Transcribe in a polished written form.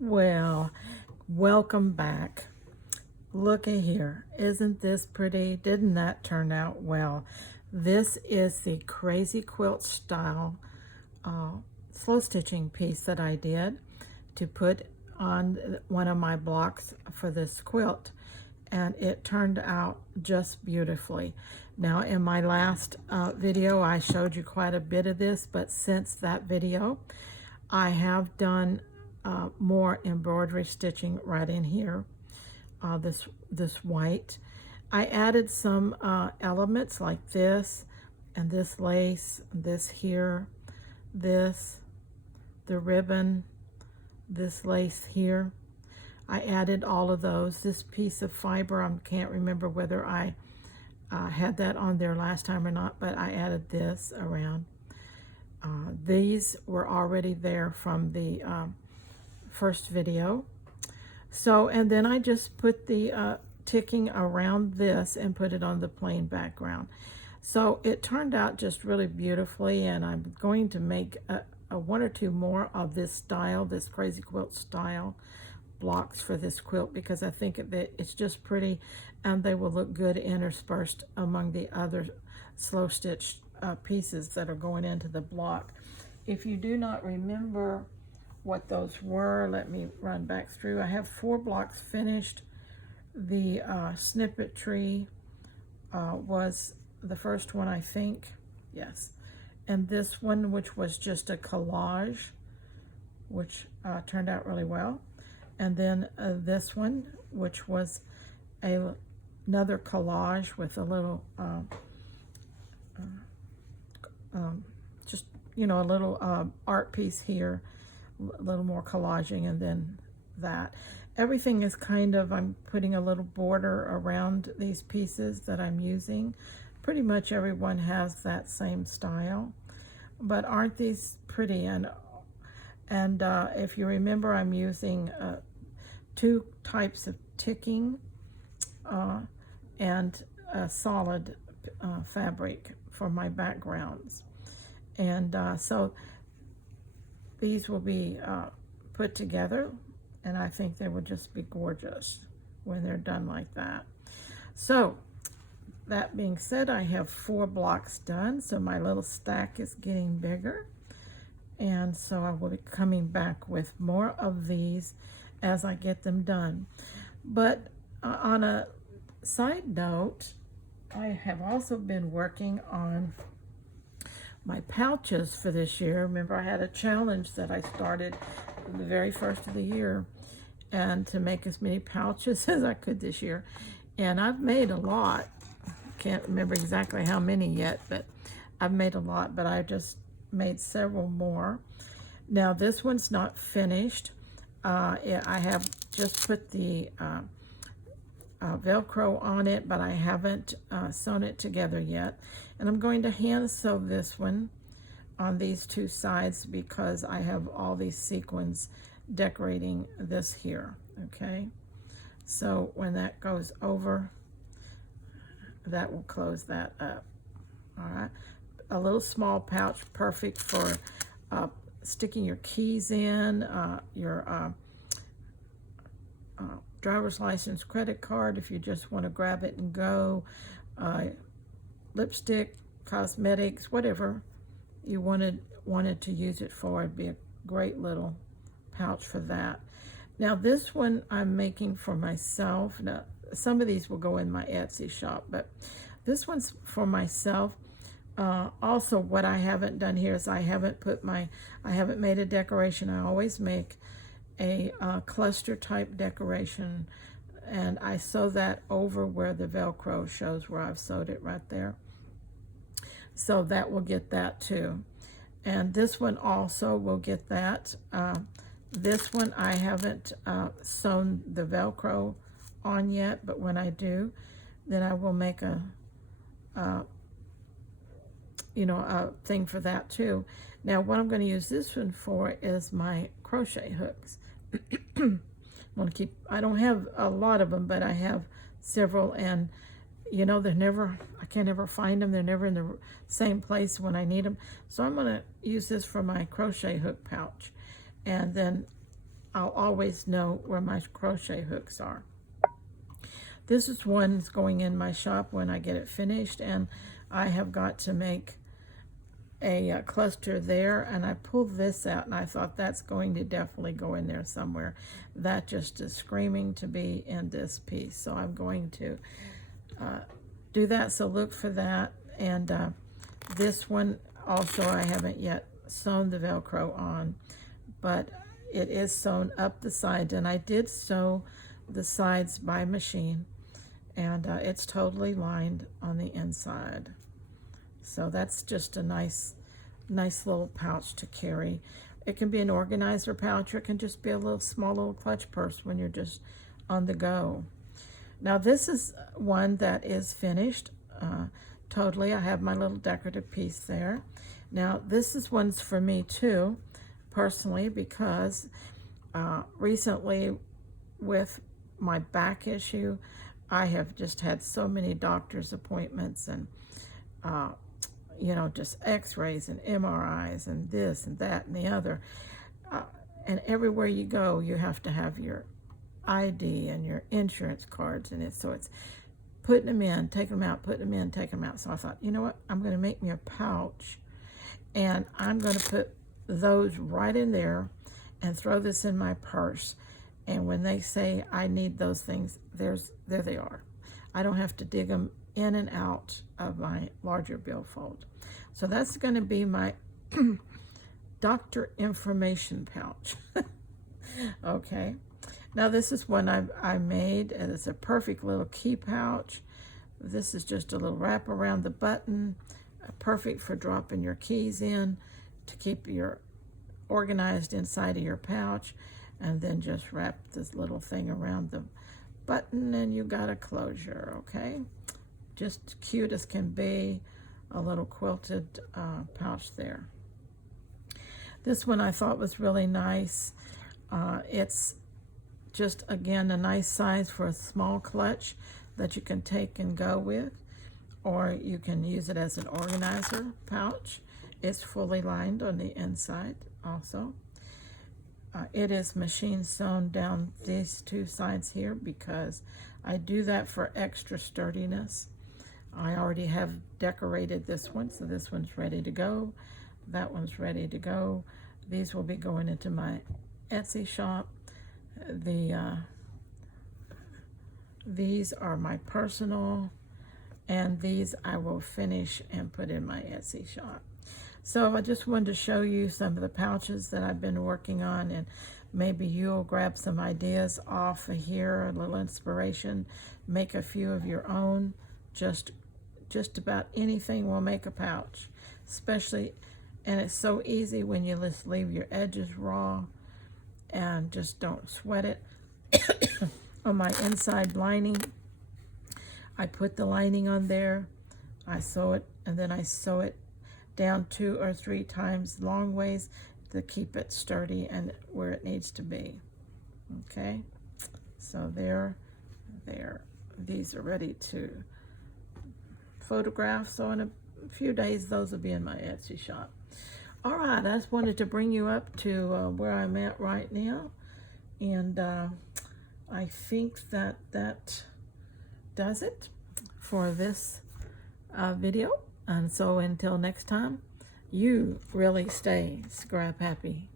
Well, welcome back. Look at here. Isn't this pretty? Didn't that turn out well? This is the Crazy Quilt style slow stitching piece that I did to put on one of my blocks for this quilt, and it turned out just beautifully. Now, in my last video, I showed you quite a bit of this, but since that video, I have done more embroidery stitching right in here. This white. I added some elements like this and this lace, this here, this, the ribbon, this lace here. I added all of those. This piece of fiber, I can't remember whether I had that on there last time or not, but I added this around. These were already there from the first video. So, and then I just put the ticking around this and put it on the plain background. So it turned out just really beautifully, and I'm going to make one or two more of this style, this Crazy Quilt style blocks for this quilt, because I think that it's just pretty and they will look good interspersed among the other slow stitch pieces that are going into the block. If you do not remember what those were, let me run back through. I have 4 blocks finished. The snippet tree was the first one, I think. Yes. And this one, which was just a collage, which turned out really well. And then this one, which was another collage with a little just, you know, a little art piece here, a little more collaging, and then that. Everything is kind of, I'm putting a little border around these pieces that I'm using. Pretty much everyone has that same style, but aren't these pretty? And if you remember, I'm using 2 types of ticking and a solid fabric for my backgrounds. And so these will be put together, and I think they will just be gorgeous when they're done like that. So that being said, I have 4 blocks done, so my little stack is getting bigger. And so I will be coming back with more of these as I get them done. But on a side note, I have also been working on my pouches for this year. Remember, I had a challenge that I started the very first of the year, and to make as many pouches as I could this year. And I've made a lot. Can't remember exactly how many yet, but I've made a lot, but I just made several more. Now this one's not finished. I have just put the Velcro on it, but I haven't sewn it together yet. And I'm going to hand sew this one on these 2 sides because I have all these sequins decorating this here, okay? So when that goes over, that will close that up, all right? A little small pouch, perfect for sticking your keys in, your driver's license, credit card, if you just want to grab it and go, lipstick, cosmetics, whatever you wanted to use it for. It'd be a great little pouch for that. Now this one I'm making for myself. Now some of these will go in my Etsy shop, but this one's for myself. Also, what I haven't done here is I haven't made a decoration. I always make a cluster type decoration, and I sew that over where the Velcro shows where I've sewed it right there. So that will get that too. And this one also will get that. This one I haven't sewn the Velcro on yet, but when I do, then I will make a thing for that too. Now what I'm going to use this one for is my crochet hooks. I don't have a lot of them, but I have several, and you know, I can't ever find them. They're never in the same place when I need them. So I'm going to use this for my crochet hook pouch. And then I'll always know where my crochet hooks are. This is one that's going in my shop when I get it finished, and I have got to make a cluster there, and I pulled this out and I thought that's going to definitely go in there somewhere. That just is screaming to be in this piece, so I'm going to do that. So look for that. And this one also I haven't yet sewn the Velcro on, but it is sewn up the sides, and I did sew the sides by machine, and it's totally lined on the inside. So that's just a nice little pouch to carry. It can be an organizer pouch, or it can just be a little small little clutch purse when you're just on the go. Now this is one that is finished totally. I have my little decorative piece there. Now this is one's for me too, personally, because recently with my back issue, I have just had so many doctor's appointments and you know, just x-rays and MRIs and this and that and the other. And everywhere you go, you have to have your ID and your insurance cards, and so it's putting them in, taking them out, putting them in, taking them out. So I thought, you know what, I'm going to make me a pouch, and I'm going to put those right in there and throw this in my purse. And when they say I need those things, there they are. I don't have to dig them in and out of my larger billfold. So that's going to be my doctor information pouch. Okay. Now this is one I made, and it's a perfect little key pouch. This is just a little wrap around the button, perfect for dropping your keys in to keep your organized inside of your pouch, and then just wrap this little thing around the button and you got a closure. Okay, just cute as can be, a little quilted pouch there. This one I thought was really nice. It's just, again, a nice size for a small clutch that you can take and go with, or you can use it as an organizer pouch. It's fully lined on the inside also. It is machine sewn down these two sides here because I do that for extra sturdiness. I already have decorated this one, so this one's ready to go. That one's ready to go. These will be going into my Etsy shop. These are my personal, and these I will finish and put in my Etsy shop. So I just wanted to show you some of the pouches that I've been working on, and maybe you'll grab some ideas off of here, a little inspiration, make a few of your own. Just about anything will make a pouch, especially, and it's so easy when you just leave your edges raw and just don't sweat it. On my inside lining, I put the lining on there, I sew it, and then I sew it down 2 or 3 times long ways to keep it sturdy and where it needs to be. Okay, so there, these are ready to photograph, so in a few days those will be in my Etsy shop. All right, I just wanted to bring you up to where I'm at right now, and I think that does it for this video. And so until next time, you really stay scrap happy.